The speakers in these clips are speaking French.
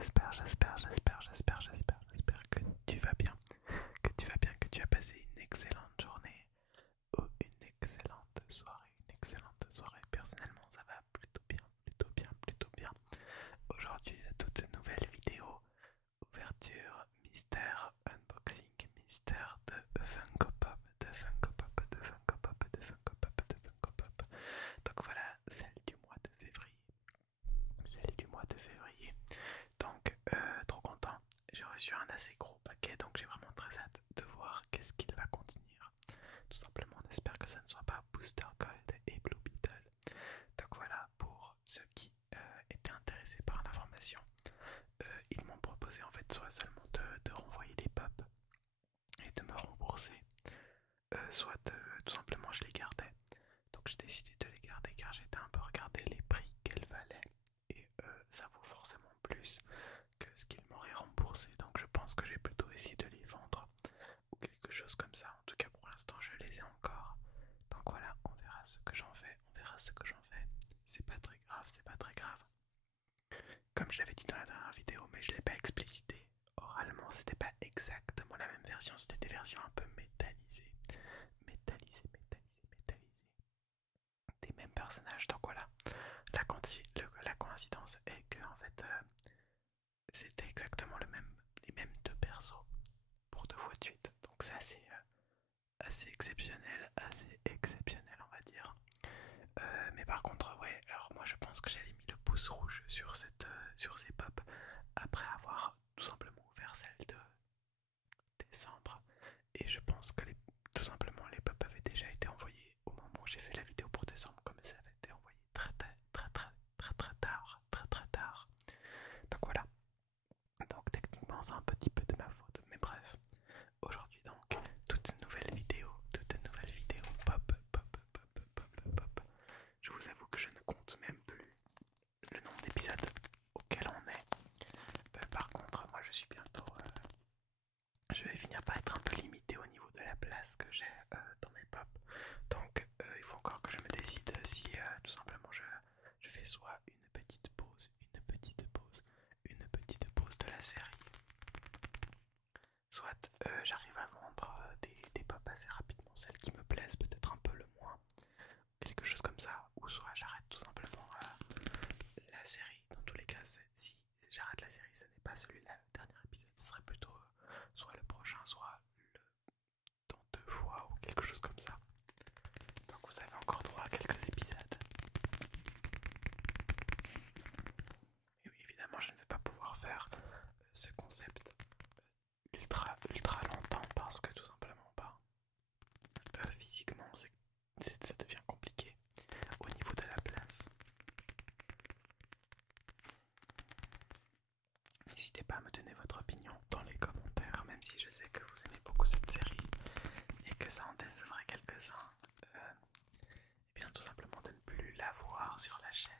j'espère que tu vas bien, que tu as passé une excellente journée ou une excellente soirée. Personnellement, ça va plutôt bien. Aujourd'hui, toute nouvelle vidéo, ouverture, mystère, unboxing, mystère de Funko Pop, de Funko Pop, de Funko Pop, de Funko Pop, de Funko Pop. Donc voilà, celle du mois de février. Donc, trop content. J'ai reçu un assez gros paquet, donc j'ai vraiment très hâte de voir qu'est-ce qu'il va contenir. Tout simplement, on espère que ça ne soit pas Booster Gold et Blue Beetle. Donc voilà, pour ceux qui étaient intéressés par l'information, ils m'ont proposé en fait soit seulement de renvoyer les pops et de me rembourser, soit tout simplement je les gardais. Donc j'ai décidé de les garder car j'étais un peu regardé les prix qu'elles valaient et ça vaut forcément plus que ce qu'ils m'auraient remboursé. Donc je pense que je vais plutôt essayer de les vendre ou quelque chose comme ça. En tout cas pour l'instant je les ai encore. Donc voilà, on verra ce que j'en fais, C'est pas très grave, c'est pas très grave. Comme je l'avais dit dans la dernière vidéo, mais je l'ai pas explicité oralement, c'était pas exactement la même version, c'était des versions un peu métallisées. Métallisées des mêmes personnages. Donc voilà, la coïncidence est que en fait c'était exactement les mêmes deux persos pour deux fois de suite. Donc c'est assez exceptionnel on va dire. Mais par contre ouais, alors moi je pense que j'avais mis le pouce rouge sur ces pop après avoir tout simplement ouvert celle de décembre. Et je pense que tout simplement les pop avaient déjà été envoyés au moment où j'ai fait la vidéo pour décembre, comme ça avait été envoyé très tard. Donc voilà. Donc techniquement c'est un petit peu de ma faute, mais bref. Aujourd'hui donc, toute nouvelle vidéo, pop. Je vous avoue que je ne compte même plus le nombre d'épisodes auxquels on est. Par contre, moi je suis bientôt je vais finir par être un peu limité au niveau de la place que j'ai dans mes pop. Donc il faut encore que je me décide si tout simplement je fais soit une pause de la série, soit j'arrive à vendre des pop assez rapidement, celles qui me plaisent peut-être un peu le moins, quelque chose comme ça, ou soit j'arrête tout simplement la série. Dans tous les cas, si j'arrête la série, ce n'est pas celui-là, le dernier épisode, ce serait plutôt soit le prochain, soit dans deux fois ou quelque chose comme ça. Donc vous avez encore droit à quelques épisodes. Et oui, évidemment, je ne vais pas pouvoir faire ce concept ultra longtemps parce que tout simplement pas. Physiquement, ça devient compliqué au niveau de la place. N'hésitez pas à me donner votre opinion dans les commentaires, même si je sais que vous aimez beaucoup cette série et que ça en décevrait quelques-uns. Et bien tout simplement de ne plus la voir sur la chaîne.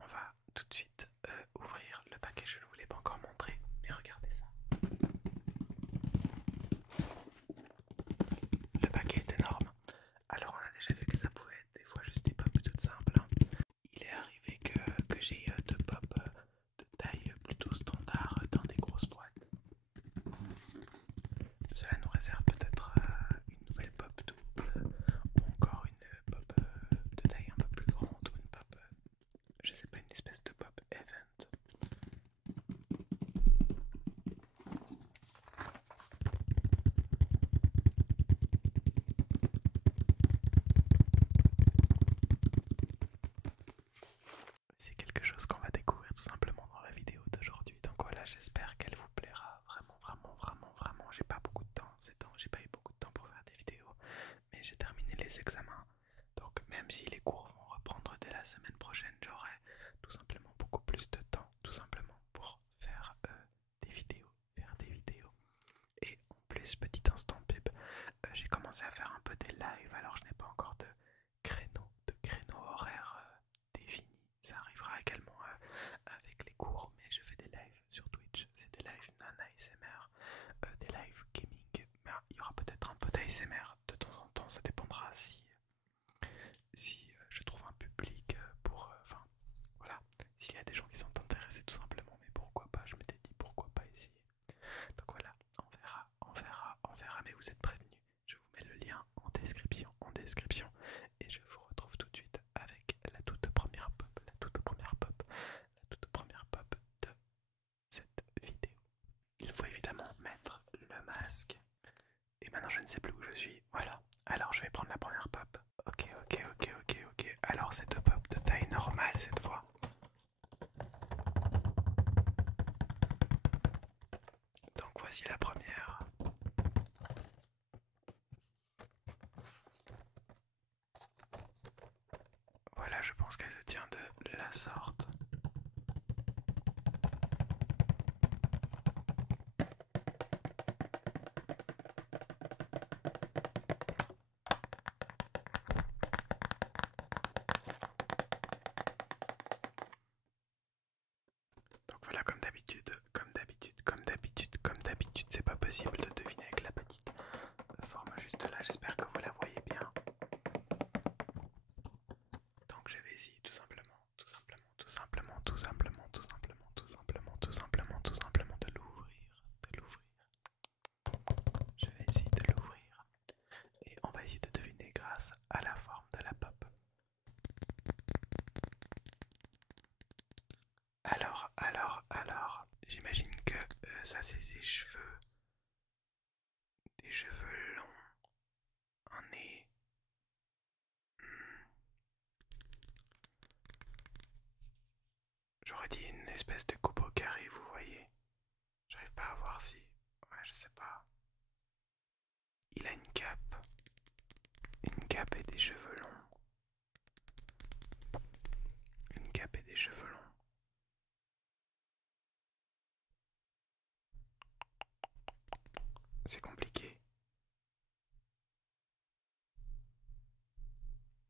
On va tout de suite ouvrir le paquet, je ne vous l'ai pas encore montré, mais regardez ça. Le paquet est énorme. Alors on a déjà vu que ça pouvait être des fois juste des pop toutes simples. Il est arrivé que j'ai deux pop de taille plutôt standard dans des grosses boîtes. Cela nous réserve peut-être une nouvelle pop double ou encore une pop de taille un peu plus grande ou une pop, je sais pas, une espèce de pop event. C'est quelque chose qu'on va découvrir tout simplement dans la vidéo d'aujourd'hui. Donc voilà, j'espère qu'elle vous plaira vraiment. J'ai pas beaucoup de temps ces temps, j'ai pas eu beaucoup de temps pour faire des vidéos, mais j'ai terminé les examens. Donc même si les cours vont reprendre dès la semaine prochaine, j'aurai tout simplement beaucoup plus de temps, tout simplement pour faire des vidéos. Et en plus, petit instant pub, j'ai commencé à faire un peu des lives, alors je n'ai pas encore de créneau horaire défini. Ça arrivera également avec les cours, mais je fais des lives sur Twitch. C'est des lives non ASMR, des lives gaming. Mais il y aura peut-être un peu d'ASMR de temps en temps, ça dépendra si je masque. Et maintenant je ne sais plus où je suis. Voilà. Alors je vais prendre la première pop. Ok, ok, ok, ok, ok. Alors c'est deux pop de taille normale cette fois. Donc voici la première. Voilà, je pense qu'elle se tient de la sorte. Donc voilà, comme d'habitude, comme d'habitude, comme d'habitude, comme d'habitude, c'est pas possible de deviner avec la petite forme juste là. J'espère que vous la voyez bien. Donc je vais essayer tout simplement, tout simplement, tout simplement, tout simplement, tout simplement, tout simplement, tout simplement, tout simplement de l'ouvrir, de l'ouvrir. Je vais essayer de l'ouvrir et on va essayer de deviner grâce à la forme de la pop. Alors, j'imagine que ça c'est des cheveux longs, un nez. J'aurais dit une espèce de coupe au carré, vous voyez. J'arrive pas à voir si... Ouais, je sais pas. Il a une cape et des cheveux longs. Une cape et des cheveux longs. C'est compliqué.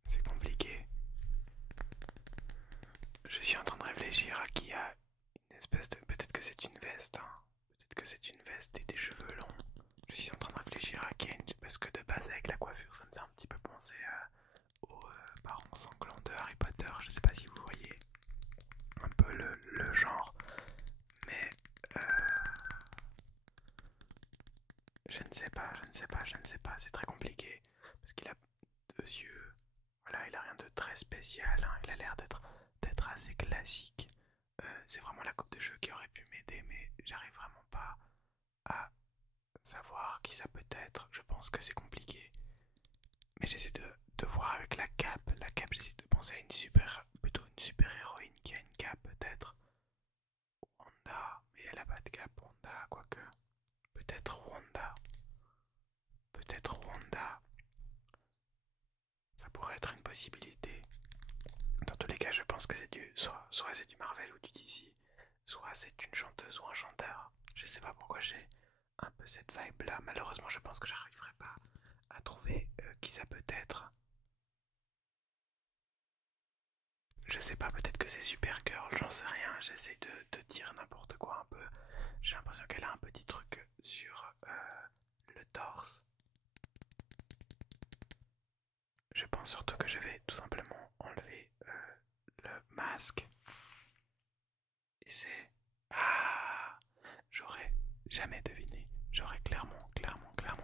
C'est compliqué. Je suis en train de réfléchir à qui a une espèce de... Peut-être que c'est une veste, hein. Peut-être que c'est une veste et des cheveux longs. Je suis en train de réfléchir à qui a une... Parce que de base, avec la coiffure, ça me faisait un petit peu penser aux parents sanglants de Harry Potter. Je sais pas si vous voyez un peu le genre. Mais... Euh, je ne sais pas, je ne sais pas, je ne sais pas. C'est très compliqué. Parce qu'il a deux yeux. Voilà, il a rien de très spécial, hein. Il a l'air d'être assez classique. C'est vraiment la coupe de cheveux qui aurait pu m'aider, mais j'arrive vraiment pas à savoir qui ça peut être. Je pense que c'est compliqué. Mais j'essaie de voir avec la cape. La cape, j'essaie de penser à plutôt une super héroïne qui a une cape peut-être. Wanda, mais elle a pas de cape, Wanda, quoique. Peut-être Wanda. Peut-être Wanda. Ça pourrait être une possibilité. Dans tous les cas, je pense que c'est soit c'est du Marvel ou du DC, soit c'est une chanteuse ou un chanteur. Je sais pas pourquoi j'ai un peu cette vibe là. Malheureusement, je pense que j'arriverai pas à trouver qui ça peut être. Je sais pas, peut-être que c'est Supergirl, j'en sais rien. J'essaie de dire n'importe quoi un peu. J'ai l'impression qu'elle a un petit truc sur le torse. Je pense surtout que je vais tout simplement enlever le masque. Et c'est... Ah, j'aurais jamais deviné. J'aurais clairement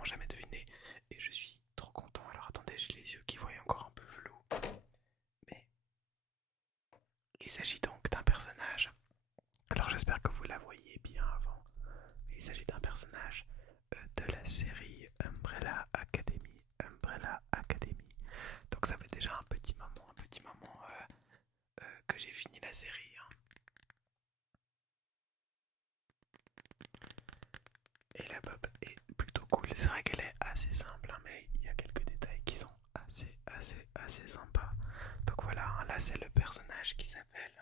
jamais deviné. Et je suis trop content. Alors attendez, j'ai les yeux qui voient encore un peu flou. Mais il s'agit donc d'un personnage. Alors j'espère que vous la voyez bien avant. Il s'agit d'un personnage de la série Umbrella Academy. Umbrella Academy. Donc ça fait déjà un petit moment que j'ai fini la série, hein. Et la pop est plutôt cool. C'est vrai qu'elle est assez simple, hein, mais il y a quelques détails qui sont assez sympas. Donc voilà, hein, là c'est le personnage qui s'appelle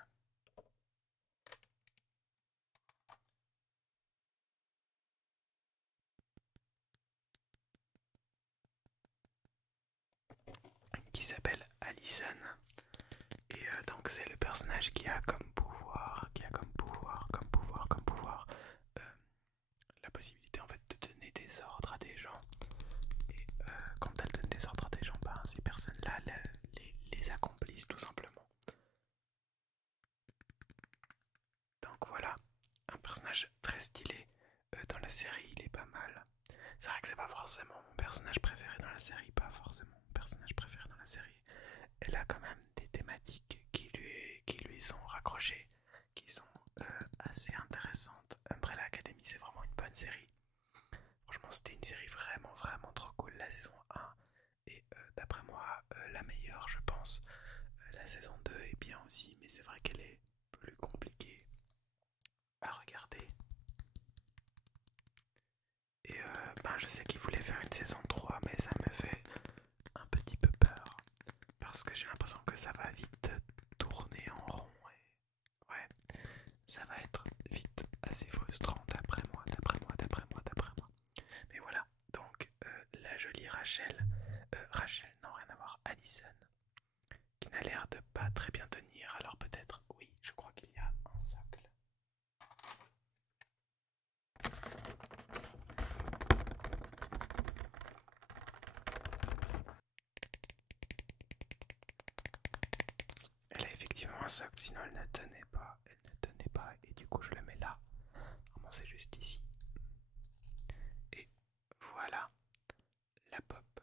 Allison. Et donc c'est le personnage qui a comme pouvoir, comme pouvoir, euh, la possibilité en fait de donner des ordres à des gens. Et quand elle donne des ordres à des gens, ben, ces personnes-là les accomplissent tout simplement. Donc voilà, un personnage très stylé. Dans la série, il est pas mal. C'est vrai que c'est pas forcément mon personnage préféré dans la série, pas forcément mon personnage préféré dans la série. Elle a quand même des thématiques qui lui sont raccrochées, qui sont assez intéressantes. Umbrella Academy, c'est vraiment une bonne série. Franchement, c'était une série vraiment trop cool, la saison 1 et d'après moi la meilleure je pense. La saison 2 est bien aussi, mais c'est vrai qu'elle est plus compliquée à regarder. Et ben, je sais qu'ils voulaient faire une saison 3, mais ça me fait un petit peu peur. Parce que j'ai l'impression que ça va vite tourner en rond. Et ouais, ça va être vite assez frustrant d'après moi. Mais voilà, donc la jolie Rachel, Rachel, non rien à voir, Allison, qui n'a l'air de pas très bien tenir. Alors peut-être, oui, je crois qu'il y a un socle. Elle a effectivement un socle, sinon elle ne tenait pas. Elle ne tenait pas, et du coup je le mets là. Normalement c'est juste ici. Et voilà la pop.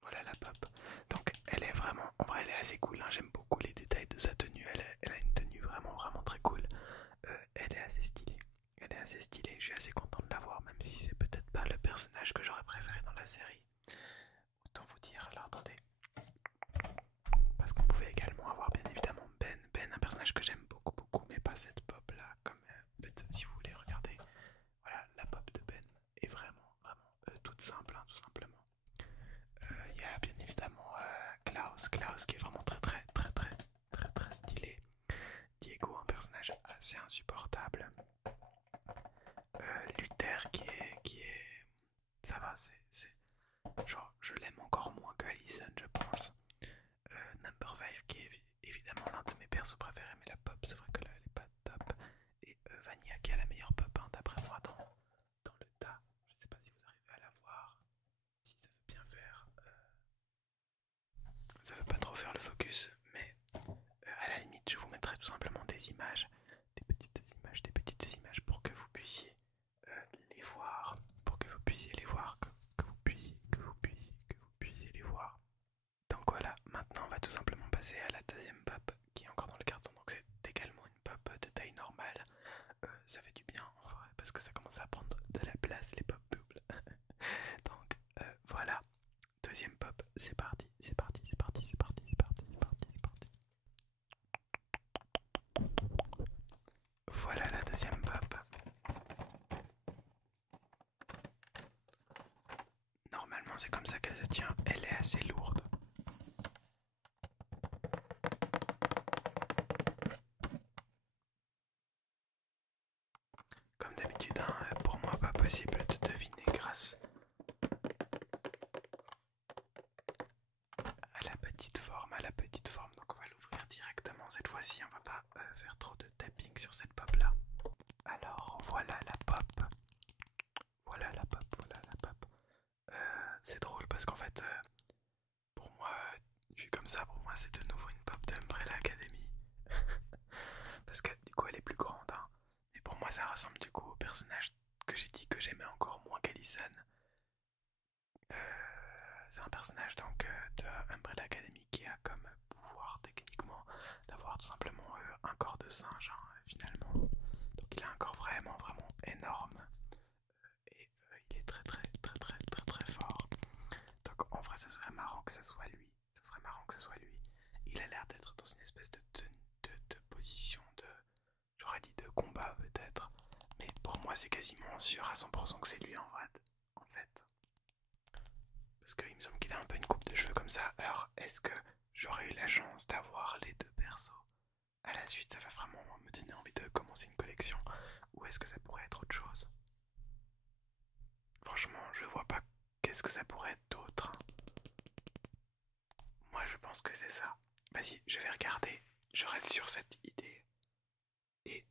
Voilà la pop. Donc elle est vraiment, en vrai elle est assez cool, hein. J'aime beaucoup les détails de sa tenue. Elle a une tenue vraiment très cool. Elle est assez stylée. Elle est assez stylée, je suis assez content de la voir, même si c'est peut-être pas le personnage que j'aurais préféré dans la série. Autant vous dire, alors attendez. Parce qu'on pouvait également avoir bien évidemment Ben. Ben, un personnage que j'aime beaucoup, mais pas cette pop là. Comme si vous voulez regarder, voilà, la pop de Ben est vraiment toute simple, hein, tout simplement. Il y a bien évidemment Klaus qui est vraiment très stylé. Diego, un personnage assez insupportable. Luther qui est, ça va, genre je l'aime encore moins que Allison, je pense. Number 5 qui est évidemment l'un de mes persos préférés, mais la pop c'est vrai que là elle est pas top. Et Vania qui a la meilleure pop, hein, d'après moi dans le tas. Je sais pas si vous arrivez à la voir, si ça veut bien faire. Ça veut pas trop faire le focus, mais à la limite je vous mettrai tout simplement des images, des petites images pour que vous puissiez les voir, pour que vous puissiez les voir, que vous puissiez les voir. Donc voilà, maintenant on va tout simplement passer à la deuxième pop qui est encore dans le carton. Donc c'est également une pop de taille normale. Ça fait du bien en vrai parce que ça commence à prendre de la place les pop doubles. Donc voilà, deuxième pop, c'est parti. Voilà la deuxième pop. Normalement c'est comme ça qu'elle se tient, elle est assez lourde. Comme d'habitude, hein, pour moi pas possible de deviner grâce à la petite forme. Donc on va l'ouvrir directement cette fois-ci, on va pas faire trop de tapping sur cette pop là. Alors voilà la pop. C'est drôle parce qu'en fait, pour moi, vu comme ça, pour moi c'est de nouveau une pop de Umbrella Academy. Parce que du coup elle est plus grande, hein. Mais pour moi ça ressemble du coup au personnage que j'ai dit que j'aimais encore moins qu'Allison. C'est un personnage donc de Umbrella Academy qui a comme pouvoir techniquement d'avoir tout simplement un corps de singe, hein, finalement. Donc il a un corps vraiment énorme et il est très fort. Donc en vrai ça serait marrant que ce soit lui. Il a l'air d'être dans une espèce de position de, j'aurais dit de combat peut-être, mais pour moi c'est quasiment sûr à 100% que c'est lui en vrai, en fait. Parce qu'il me semble qu'il a un peu une coupe de cheveux comme ça. Alors est-ce que j'aurais eu la chance d'avoir les deux persos à la suite? Ça va vraiment me donner envie de commencer une collection, ou est-ce que ça pourrait être autre chose? Franchement je vois pas qu'est-ce que ça pourrait être d'autre. Moi je pense que c'est ça. Vas-y, je vais regarder, je reste sur cette idée. Et,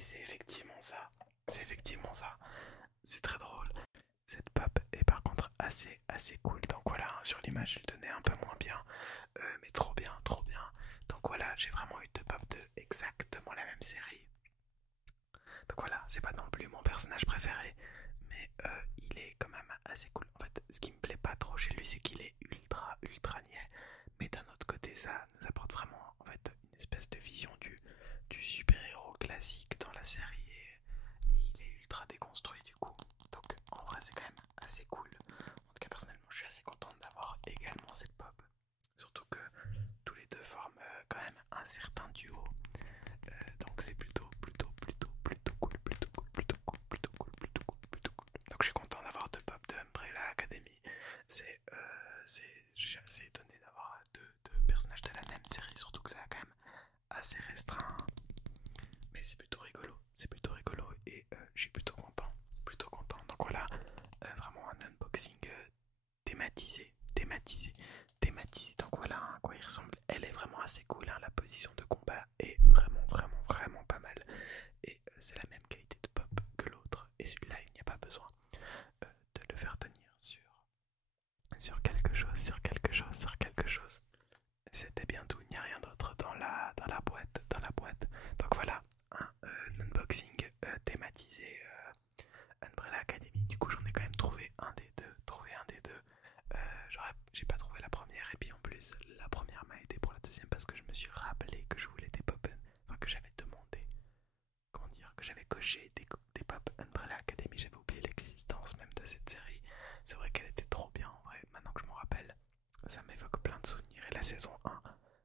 c'est effectivement ça. C'est très drôle. Cette pop est par contre assez cool. Donc voilà, hein, sur l'image, je le donnais un peu moins bien. Mais trop bien. Donc voilà, j'ai vraiment eu deux pop de exactement la même série. Donc voilà, c'est pas non plus mon personnage préféré. Mais il est quand même assez cool. En fait, ce qui me plaît pas trop chez lui, c'est qu'il est ultra niais. Mais d'un autre côté, ça nous apporte vraiment en fait une espèce de vision du super-héros classique dans la série. Et il est ultra déconstruit du coup. Donc en vrai assez restreint, mais c'est plutôt rigolo. C'est plutôt rigolo et je suis plutôt content. Plutôt content. Donc voilà, vraiment un unboxing thématisé, thématisé, thématisé. Donc voilà à quoi il ressemble. Elle est vraiment assez cool, hein. La position de combat est vraiment, vraiment, vraiment pas mal. Et c'est la même qualité de pop que l'autre. Et celui-là, il n'y a pas besoin de le faire tenir sur quelque chose, sur quelque chose, sur quelque chose. C'était bien tout, il n'y a rien d'autre dans la boîte, dans la boîte. Donc voilà, un unboxing thématisé Umbrella Academy. Du coup, j'en ai quand même trouvé un des deux, j'ai pas trouvé la première et puis en plus, la première m'a aidé pour la deuxième parce que je me suis rappelé que je voulais des pop, enfin que j'avais demandé, comment dire, que j'avais coché des pop Umbrella Academy. J'avais oublié l'existence même de cette série. C'est vrai qu'elle était trop bien en vrai. Maintenant que je m'en rappelle, ça m'évoque plein de souvenirs. Et la saison 1,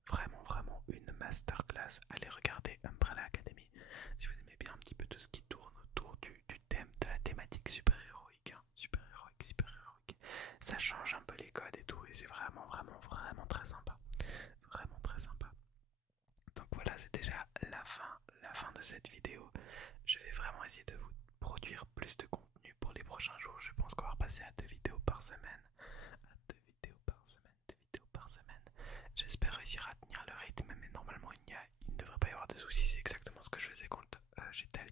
vraiment, vraiment une masterclass. Allez regarder Umbrella Academy si vous aimez bien un petit peu tout ce qui tourne autour du thème, de la thématique super-héroïque, hein. Super-héroïque, super-héroïque. Ça change un peu les codes et tout, et c'est vraiment, vraiment, vraiment très sympa. Vraiment très sympa. Donc voilà, c'est déjà la fin de cette vidéo. Je vais vraiment essayer de vous produire plus de contenu pour les prochains jours. Je pense qu'on va repasser à 2 vidéos par semaine. À 2 vidéos par semaine, 2 vidéos par semaine. J'espère réussir à tenir le rythme, mais normalement il ne devrait pas y avoir de soucis. C'est exactement ce que je faisais quand j'étais à